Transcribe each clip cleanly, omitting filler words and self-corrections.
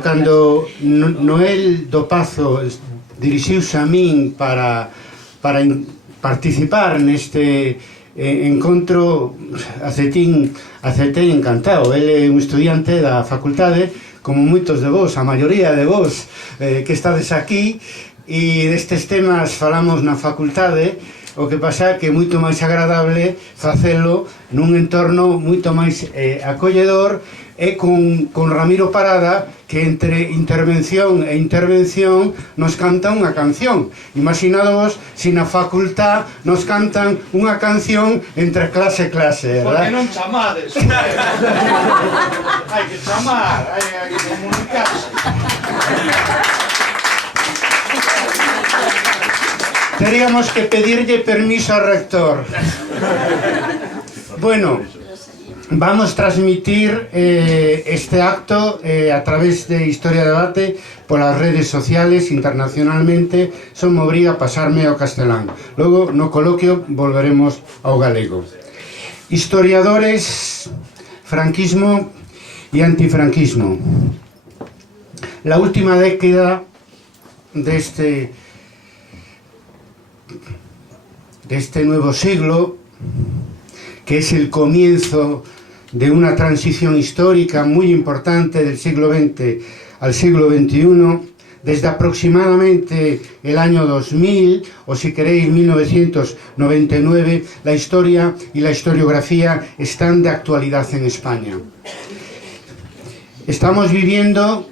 Cando Noel do Pazo dirixiuse a min para participar neste encontro, aceptei encantado. Ele é un estudiante da facultade, como moitos de vos, a maioría de vos que estades aquí, e destes temas falamos na facultade. O que pasa é que é moito máis agradable facelo nun entorno moito máis acolledor e con Ramiro Parada, que entre intervención e intervención nos canta unha canción. Imaginadvos se na facultad nos cantan unha canción entre clase e clase, verdad? Porque non chamades, hai que chamar, hai que comunicarse. Teríamos que pedirlle permiso ao rector. Bueno, vamos transmitir este acto a través de Historia Debate polas redes sociales internacionalmente. Son me obriga a pasarme ao castelán. Logo, no coloquio, volveremos ao galego. Historiadores, franquismo e antifranquismo. La última década de este nuevo siglo, que es el comienzo de una transición histórica muy importante del siglo XX al siglo XXI, desde aproximadamente el año 2000, o si queréis 1999, la historia y la historiografía están de actualidad en España. Estamos viviendo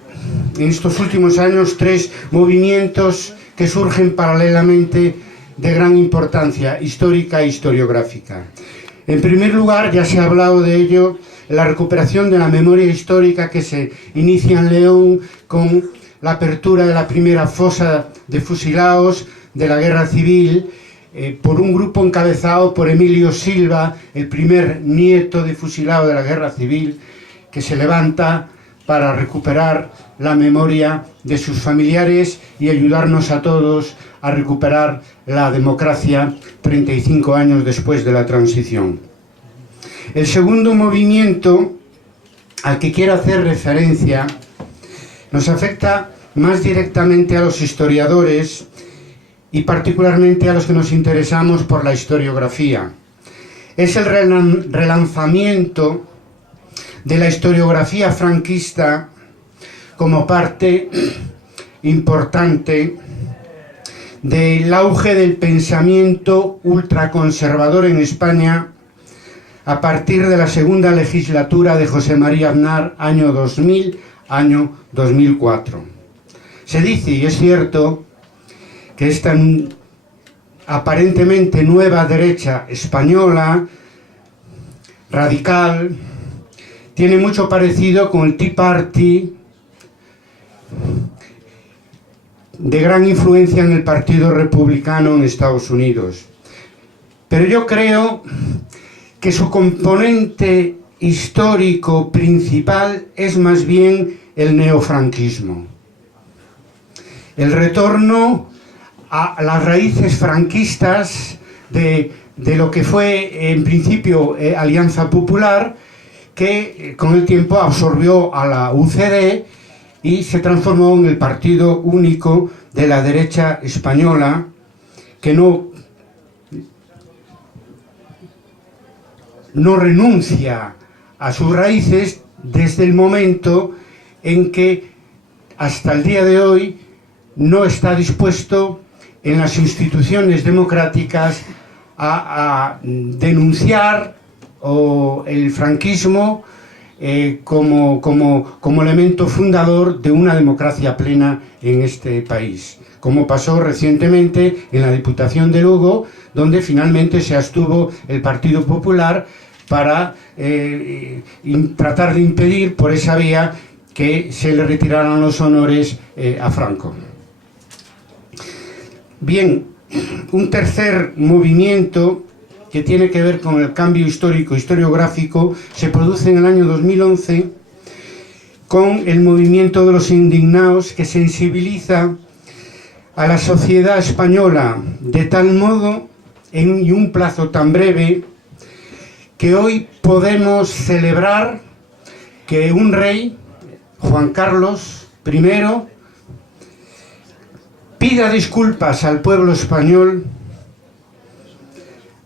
en estos últimos años tres movimientos que surgen paralelamente de gran importancia histórica e historiográfica. En primer lugar, ya se ha hablado de ello, la recuperación de la memoria histórica que se inicia en León con la apertura de la primera fosa de fusilados de la Guerra Civil por un grupo encabezado por Emilio Silva, el primer nieto de fusilado de la Guerra Civil, que se levanta para recuperar la memoria de sus familiares y ayudarnos a todos a recuperar la democracia 35 años después de la transición. El segundo movimiento al que quiero hacer referencia nos afecta más directamente a los historiadores y particularmente a los que nos interesamos por la historiografía. Es el relanzamiento de la historiografía franquista como parte importante del auge del pensamiento ultraconservador en España a partir de la segunda legislatura de José María Aznar, año 2000, año 2004. Se dice, y es cierto, que esta aparentemente nueva derecha española, radical, tiene mucho parecido con el Tea Party, de gran influencia en el Partido Republicano en Estados Unidos. Pero yo creo que su componente histórico principal es más bien el neofranquismo. El retorno a las raíces franquistas de lo que fue en principio Alianza Popular, que con el tiempo absorbió a la UCD y se transformó en el partido único de la derecha española, que no renuncia a sus raíces desde el momento en que hasta el día de hoy no está dispuesto en las instituciones democráticas a denunciar el franquismo como elemento fundador de una democracia plena en este país, como pasó recientemente en la Diputación de Lugo, donde finalmente se abstuvo el Partido Popular para tratar de impedir por esa vía que se le retiraran los honores a Franco. Bien, un tercer movimiento que tiene que ver con el cambio histórico, historiográfico, se produce en el año 2011 con el movimiento de los indignados, que sensibiliza a la sociedad española de tal modo, en un plazo tan breve, que hoy podemos celebrar que un rey, Juan Carlos, Primero, pida disculpas al pueblo español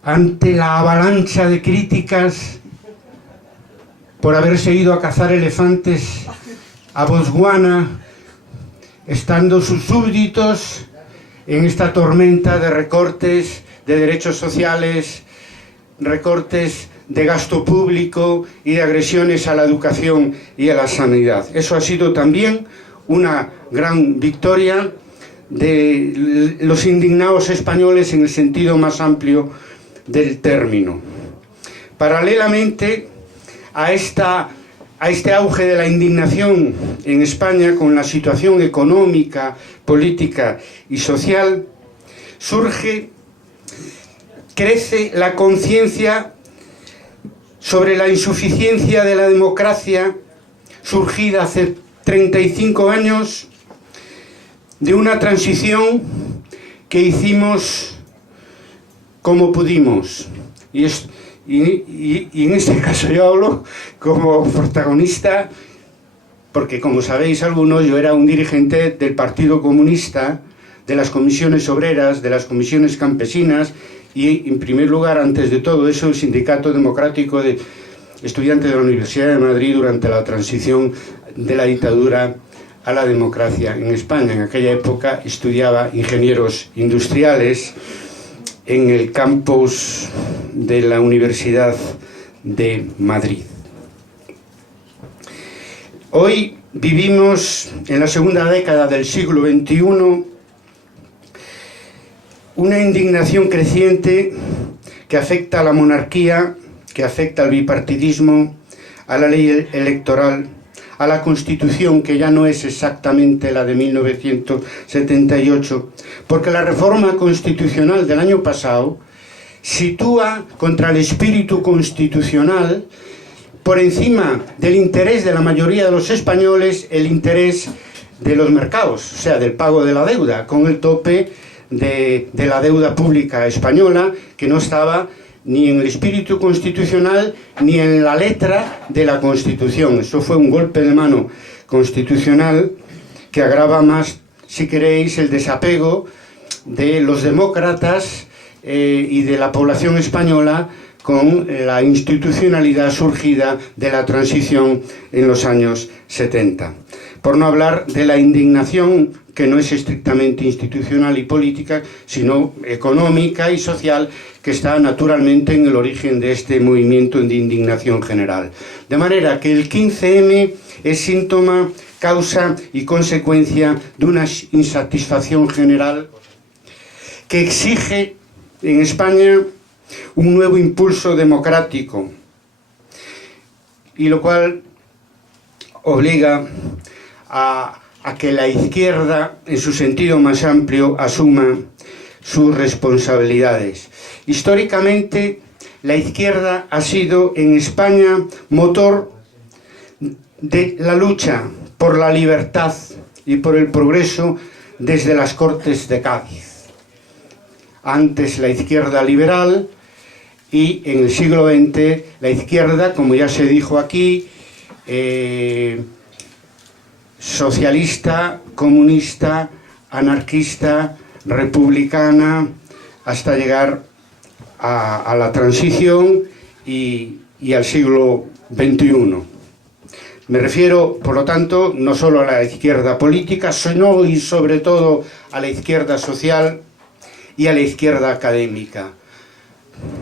ante la avalancha de críticas por haberse ido a cazar elefantes a Botswana, estando sus súbditos en esta tormenta de recortes de derechos sociales, recortes de gasto público y de agresiones a la educación y a la sanidad. Eso ha sido también una gran victoria de los indignados españoles en el sentido más amplio del término. Paralelamente a este auge de la indignación en España con la situación económica, política y social, crece la conciencia sobre la insuficiencia de la democracia surgida hace 35 años de una transición que hicimos como pudimos. Y en este caso yo hablo como protagonista, porque como sabéis algunos, yo era un dirigente del Partido Comunista, de las comisiones obreras, de las comisiones campesinas y, en primer lugar, antes de todo eso, el Sindicato Democrático de Estudiantes de la Universidad de Madrid durante la transición de la dictadura a la democracia en España. En aquella época estudiaba ingenieros industriales en el campus de la Universidad de Madrid. Hoy vivimos en la segunda década del siglo XXI una indignación creciente que afecta a la monarquía, que afecta al bipartidismo, a la ley electoral, a la Constitución, que ya no es exactamente la de 1978, porque la reforma constitucional del año pasado sitúa contra el espíritu constitucional, por encima del interés de la mayoría de los españoles, el interés de los mercados, o sea, del pago de la deuda, con el tope de la deuda pública española, que no estaba ni en el espíritu constitucional ni en la letra de la Constitución. Eso fue un golpe de mano constitucional que agrava más, si queréis, el desapego de los demócratas y de la población española con la institucionalidad surgida de la transición en los años 70. Por no hablar de la indignación, que no es estrictamente institucional y política, sino económica y social, que está naturalmente en el origen de este movimiento de indignación general. De manera que el 15M es síntoma, causa y consecuencia de una insatisfacción general que exige en España un nuevo impulso democrático, y lo cual obliga a que la izquierda, en su sentido más amplio, asuma sus responsabilidades. Históricamente, la izquierda ha sido en España motor de la lucha por la libertad y por el progreso desde las Cortes de Cádiz. Antes la izquierda liberal y en el siglo XX la izquierda, como ya se dijo aquí, socialista, comunista, anarquista, republicana, hasta llegar a la transición y al siglo XXI. Me refiero, por lo tanto, no solo a la izquierda política, sino y sobre todo a la izquierda social y a la izquierda académica,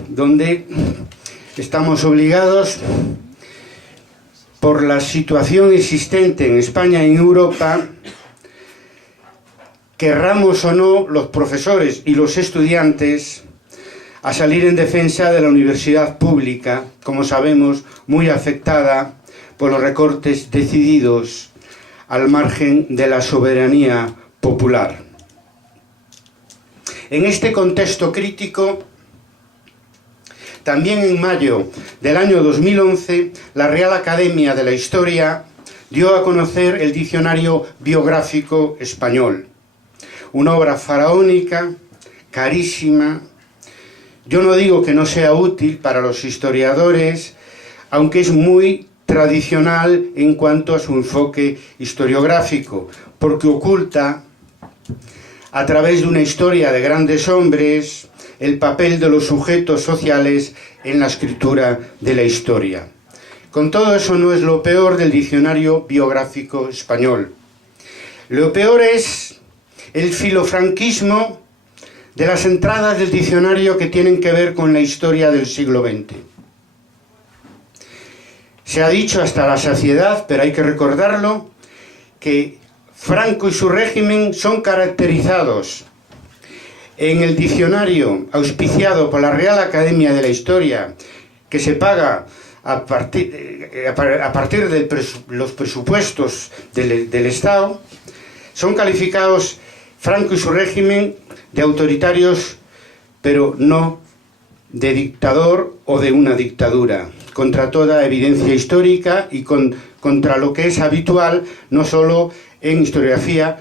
donde estamos obligados, por la situación existente en España y en Europa, querramos o no los profesores y los estudiantes, a salir en defensa de la universidad pública, como sabemos, muy afectada por los recortes decididos al margen de la soberanía popular. En este contexto crítico, también en mayo del año 2011, la Real Academia de la Historia dio a conocer el Diccionario Biográfico Español, una obra faraónica, carísima. Yo no digo que no sea útil para los historiadores, aunque es muy tradicional en cuanto a su enfoque historiográfico, porque oculta, a través de una historia de grandes hombres, el papel de los sujetos sociales en la escritura de la historia. Con todo eso no es lo peor del diccionario biográfico español. Lo peor es el filofranquismo de las entradas del diccionario que tienen que ver con la historia del siglo XX. Se ha dicho hasta la saciedad, pero hay que recordarlo, que Franco y su régimen son caracterizados en el diccionario auspiciado por la Real Academia de la Historia, que se paga a partir de los presupuestos del Estado, son calificados Franco y su régimen de autoritarios, pero no de dictador o de una dictadura, contra toda evidencia histórica y contra lo que es habitual, no solo en historiografía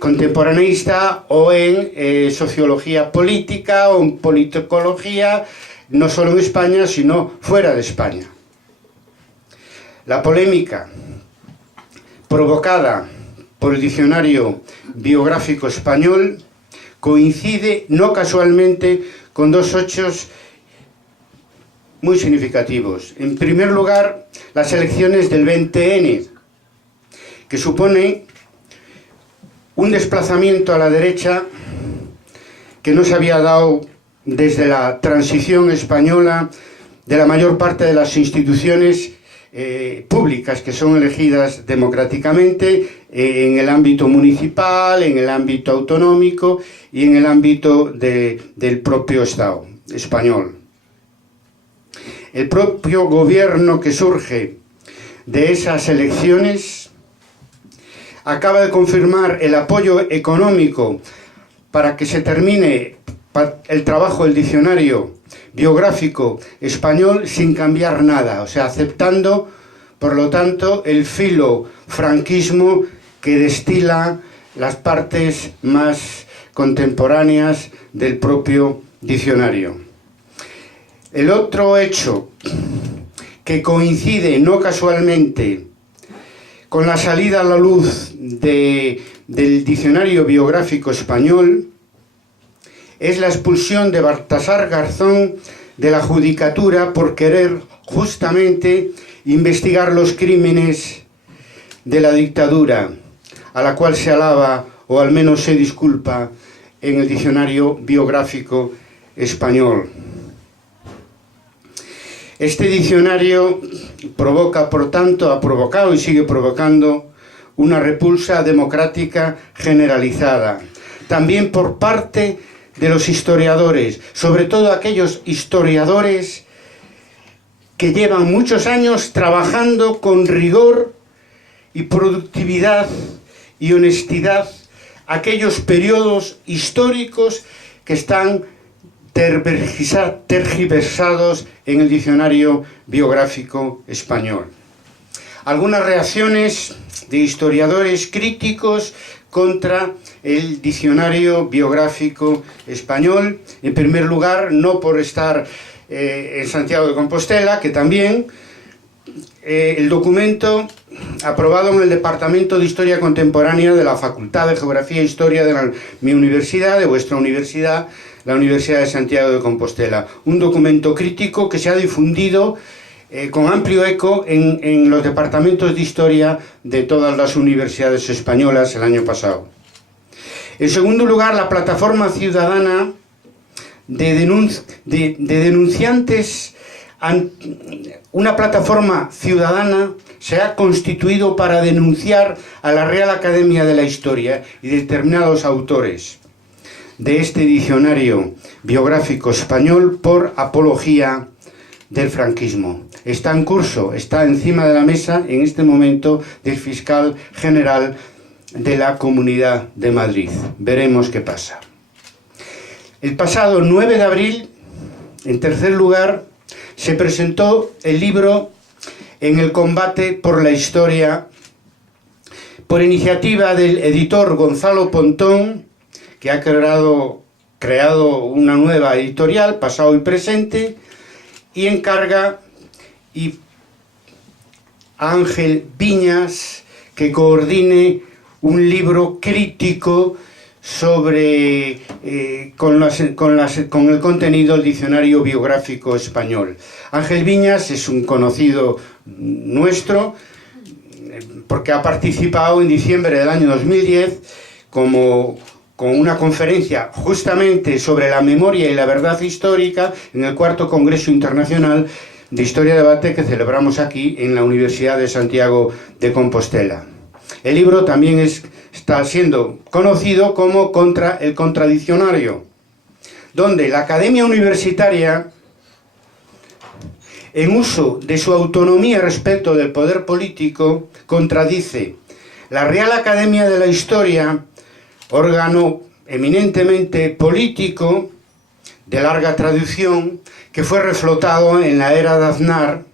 contemporaneista o en sociología política o en policología, no solo en España, sino fuera de España. La polémica provocada por el diccionario biográfico español coincide no casualmente con dos hechos muy significativos. En primer lugar, las elecciones del 20N, que suponen un desplazamiento a la derecha que no se había dado desde la transición española de la mayor parte de las instituciones públicas que son elegidas democráticamente en el ámbito municipal, en el ámbito autonómico y en el ámbito del propio Estado español. El propio gobierno que surge de esas elecciones acaba de confirmar el apoyo económico para que se termine el trabajo del diccionario biográfico español sin cambiar nada, o sea, aceptando, por lo tanto, el filofranquismo que destila las partes más contemporáneas del propio diccionario. El otro hecho que coincide no casualmente con la salida a la luz del diccionario biográfico español es la expulsión de Baltasar Garzón de la judicatura por querer justamente investigar los crímenes de la dictadura, a la cual se alaba o al menos se disculpa en el diccionario biográfico español. Este diccionario provoca, por tanto, ha provocado y sigue provocando una repulsa democrática generalizada, también por parte de los historiadores, sobre todo aquellos historiadores que llevan muchos años trabajando con rigor y productividad y honestidad aquellos periodos históricos que están tergiversados en el diccionario biográfico español. Algunas reacciones de historiadores críticos contra el diccionario biográfico español, en primer lugar, no por estar en Santiago de Compostela, que también el documento aprobado en el Departamento de Historia Contemporánea de la Facultad de Geografía e Historia de mi universidad, de vuestra universidad, la Universidad de Santiago de Compostela. Un documento crítico que se ha difundido con amplio eco en los departamentos de historia de todas las universidades españolas el año pasado. En segundo lugar, la plataforma ciudadana de denunciantes, una plataforma ciudadana se ha constituido para denunciar a la Real Academia de la Historia y determinados autores de este diccionario biográfico español por apología del franquismo. Está en curso, está encima de la mesa en este momento del fiscal general de la Comunidad de Madrid. Veremos qué pasa. El pasado 9 de abril, en tercer lugar, se presentó el libro En el combate por la historia, por iniciativa del editor Gonzalo Pontón, que ha creado una nueva editorial, Pasado y Presente, y encarga y a Ángel Viñas que coordine un libro crítico sobre con el contenido del diccionario biográfico español. Ángel Viñas es un conocido nuestro porque ha participado en diciembre del año 2010 con una conferencia justamente sobre la memoria y la verdad histórica en el 4º Congreso Internacional de Historia y Debate que celebramos aquí en la Universidad de Santiago de Compostela. El libro también está siendo conocido como Contra el Contradiccionario, donde la Academia Universitaria, en uso de su autonomía respecto del poder político, contradice la Real Academia de la Historia, órgano eminentemente político de larga tradición que fue reflotado en la era de Aznar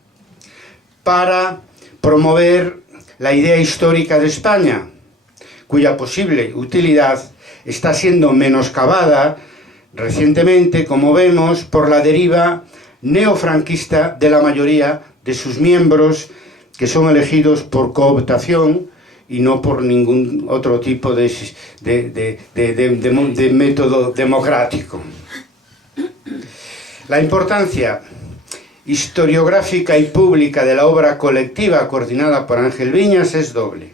para promover la idea histórica de España, cuya posible utilidad está siendo menoscabada recientemente, como vemos, por la deriva neofranquista de la mayoría de sus miembros, que son elegidos por cooptación y no por ningún otro tipo de método democrático. La importancia historiográfica y pública de la obra colectiva coordinada por Ángel Viñas es doble.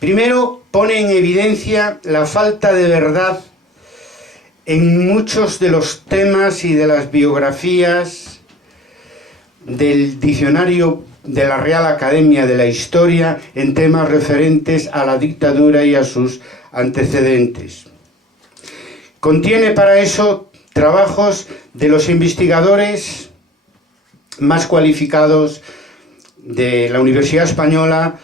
Primero, pone en evidencia la falta de verdad en muchos de los temas y de las biografías del diccionario de la Real Academia de la Historia en temas referentes a la dictadura y a sus antecedentes. Contiene para eso trabajos de los investigadores más cualificados de la Universidad Española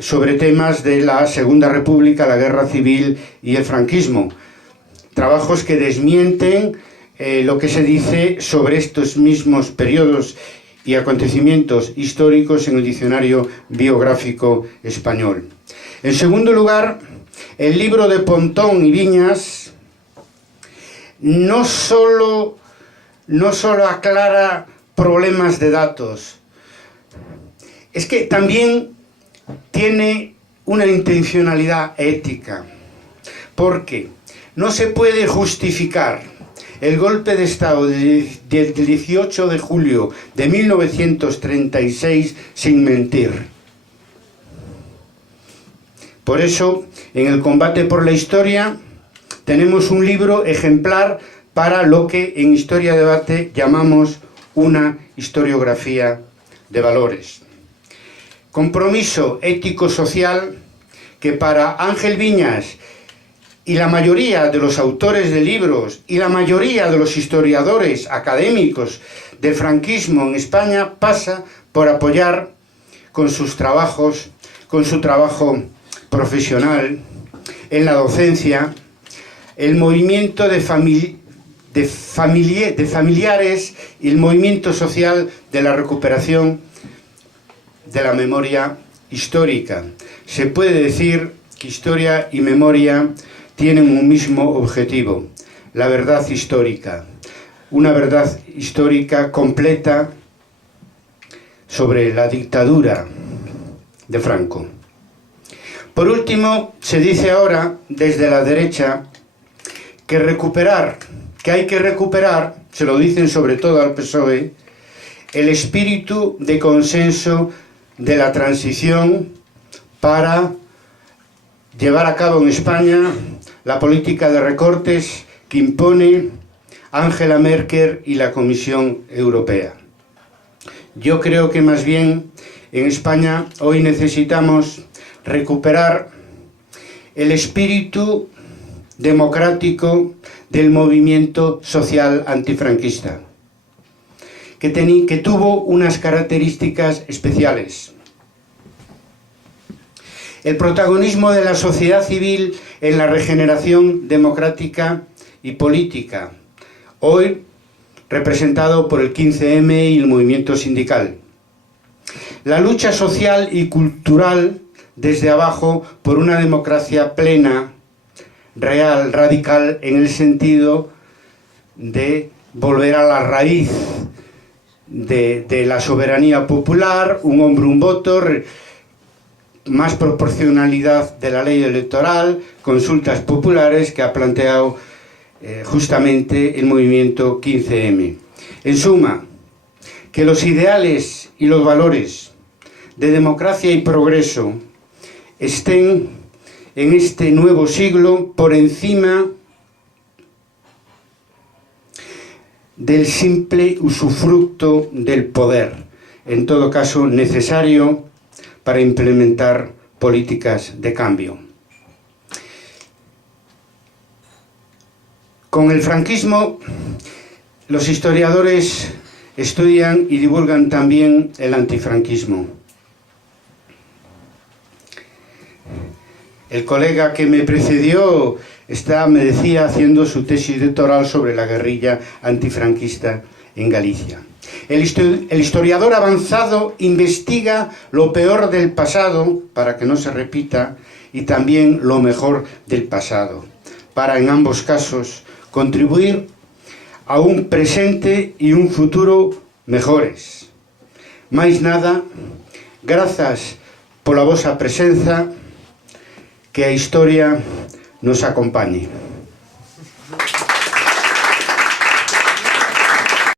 sobre temas de la Segunda República, la Guerra Civil y el franquismo. Trabajos que desmienten lo que se dice sobre estos mismos periodos y acontecimientos históricos en el diccionario biográfico español. En segundo lugar, el libro de Pontón y Viñas no solo aclara problemas de datos, es que también tiene una intencionalidad ética, porque no se puede justificar el golpe de Estado del 18 de julio de 1936 sin mentir. Por eso, en el combate por la historia, tenemos un libro ejemplar para lo que en Historia Debate llamamos una historiografía de valores. Compromiso ético-social que para Ángel Viñas y la mayoría de los autores de libros y la mayoría de los historiadores académicos del franquismo en España pasa por apoyar con sus trabajos, con su trabajo profesional en la docencia, el movimiento de familiares y el movimiento social de la recuperación de la memoria histórica. Se puede decir que historia y memoria tienen un mismo objetivo, la verdad histórica, una verdad histórica completa sobre la dictadura de Franco. Por último, se dice ahora desde la derecha que hay que recuperar, se lo dicen sobre todo al PSOE, el espíritu de consenso de la transición para llevar a cabo en España la política de recortes que impone Angela Merkel y la Comisión Europea. Yo creo que más bien en España hoy necesitamos recuperar el espíritu democrático del movimiento social antifranquista, que tuvo unas características especiales. El protagonismo de la sociedad civil en la regeneración democrática y política, hoy representado por el 15M y el movimiento sindical. La lucha social y cultural desde abajo por una democracia plena, real, radical, en el sentido de volver a la raíz de la soberanía popular, un hombre, un voto, más proporcionalidad de la ley electoral, consultas populares que ha planteado justamente el movimiento 15M. En suma, que los ideales y los valores de democracia y progreso estén en este nuevo siglo por encima del simple usufructo del poder, en todo caso necesario para implementar políticas de cambio. Con el franquismo, los historiadores estudian y divulgan también el antifranquismo. El colega que me precedió me decía, haciendo su tesis doctoral sobre la guerrilla antifranquista en Galicia. El historiador avanzado investiga lo peor del pasado para que no se repita y también lo mejor del pasado, para en ambos casos contribuir a un presente y un futuro mejores. Mais nada, grazas pola vosa presenza, que a historia nos acompañe.